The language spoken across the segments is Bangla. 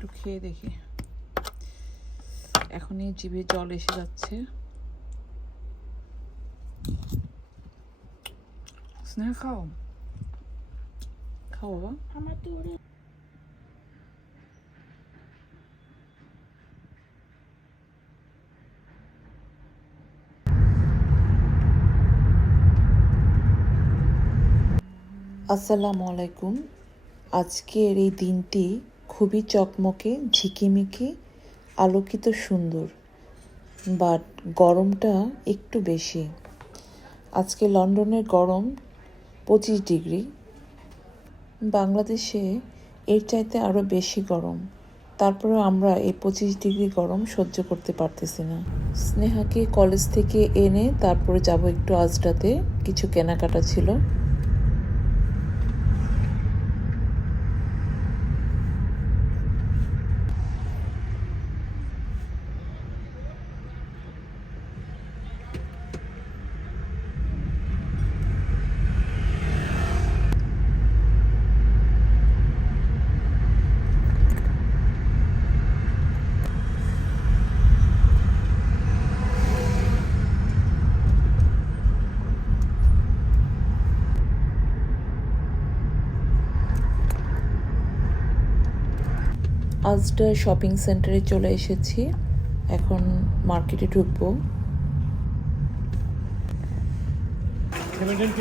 একটু খেয়ে দেখি। এখনই জিভে জল এসে যাচ্ছে। স্নেহা খাও, খাও বাবা। আমার তো আসসালামু আলাইকুম। আজকের এই দিনটি খুবই চকমকে, ঝিকিমিকি, আলোকিত, সুন্দর, বাট গরমটা একটু বেশি। আজকে লন্ডনের গরম 25 ডিগ্রি। বাংলাদেশে এর চাইতে আরও বেশি গরম, তারপরেও আমরা এই 25 ডিগ্রি গরম সহ্য করতে পারতেছি না। স্নেহাকে কলেজ থেকে এনে তারপরে যাব একটু আজরাতে, কিছু কেনাকাটা ছিল। আজটা শপিং সেন্টারে চলে এসেছি, এখন মার্কেটে ঢুকবো।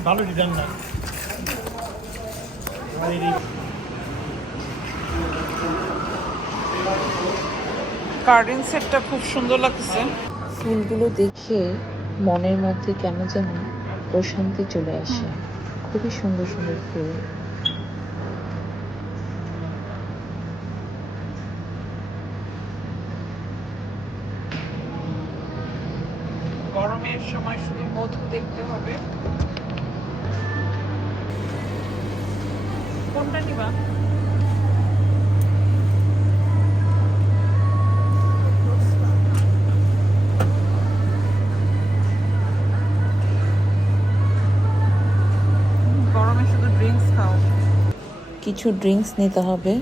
ভালো ডিজাইন না গার্ডেন সেটটা খুব সুন্দর লাগছে। ফুলগুলো দেখে মনের মধ্যে কেন যেন প্রশান্তি চলে আসে। খুবই সুন্দর সুন্দর ফুল। গরমের সময় শুধু মধু দেখতে হবে। কোনটা নিবা? গরমে শুধু ড্রিঙ্কস খাও। কিছু ড্রিঙ্কস নিতে হবে।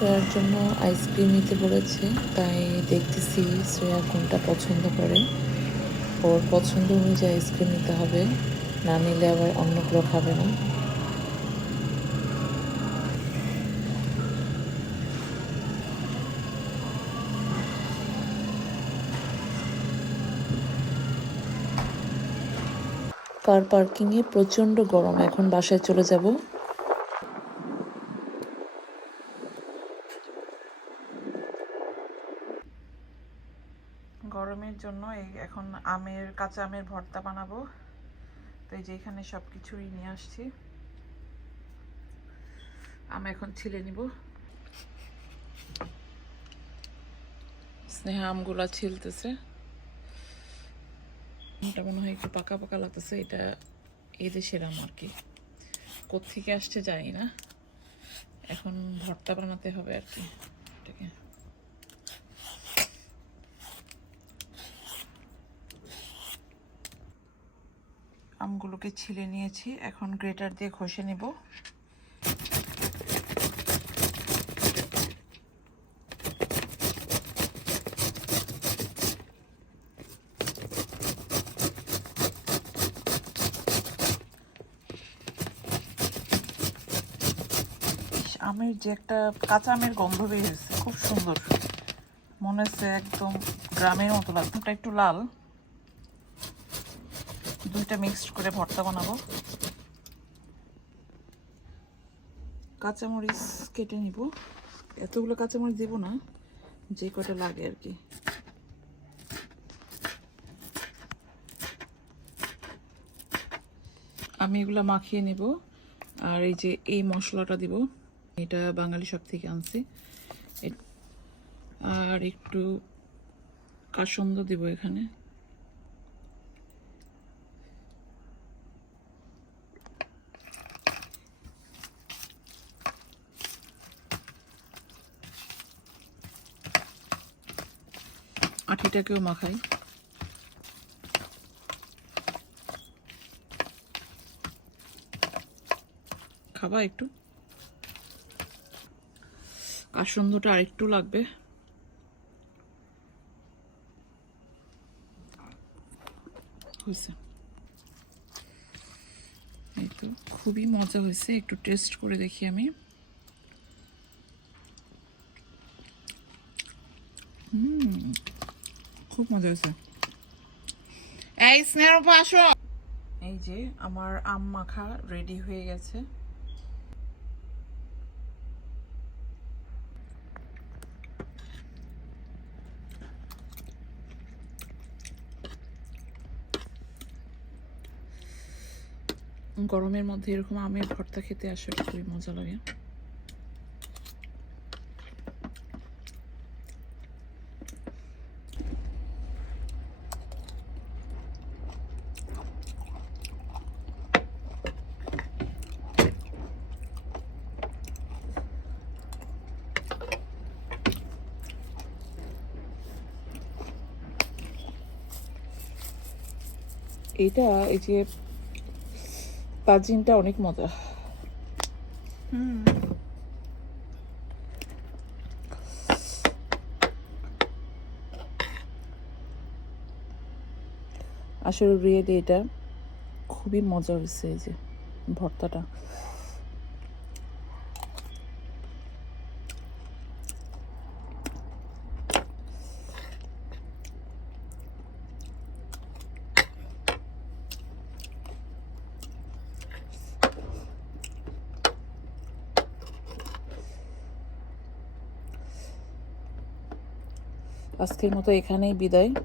শ্রেয়ার জন্য আইসক্রিম নিতে বলেছে, তাই দেখতেছি শ্রেয়া কোনটা পছন্দ করে। ওর পছন্দ অনুযায়ী আইসক্রিম নিতে হবে, না নিলে আবার অন্যগুলো খাবে না। কার পার্কিংয়ে প্রচণ্ড গরম, এখন বাসায় চলে যাব। গরমের জন্য এখন কাঁচা আমের ভর্তা বানাবো। তো এই যে এখানে সব কিছুই নিয়ে আসছি। আমি এখন ছিলে নিব। স্নেহা আমগুলা ছিলতেছে। এটা মনে হয় একটু পাকা পাকা লাগতেছে। এটা এই দেশের আম আর কি, কোত্থেকে আসছে জানি না। এখন ভর্তা বানাতে হবে আর কি এটাকে। আমগুলোকে ছিলে নিয়েছি, এখন গ্রেটার দিয়ে ঘষে নেব। আমের যে একটা কাঁচা আমের গন্ধ বের হয়েছে, খুব সুন্দর মনে হচ্ছে, একদম গ্রামের মতো লাগছে। ওটা একটু লাল, দুইটা মিক্সড করে ভর্তা বানাবো। কাঁচামরিচ কেটে নিব। এতগুলো কাঁচামরিচ দেবো না, যে কটা লাগে আর কি। আমি এগুলো মাখিয়ে নেব। আর এই যে এই মশলাটা দিব, এটা বাঙালি শপ থেকে আনছি। আর একটু কাসন্দ দিব এখানে। মাটিটাকেও মাখাই। খাবা একটু? কাসুন্দটা আরেকটু লাগবে। হয়েছে, এই তো খুবই মজা হয়েছে। একটু টেস্ট করে দেখি আমি। খুব মজা হয়েছে। এই স্নেহর উপর আসো। এই যে আমার আম মাখা রেডি হয়ে গেছে। গরমের মধ্যে এরকম আমের ভর্তা খেতে আসলে খুবই মজা লাগে। এইটা এই যে তাজিনটা অনেক মজা। আসলে রিয়েলি এটা খুবই মজা হয়েছে। এই যে ভর্তাটা আজকের মতো এখানেই বিদায়।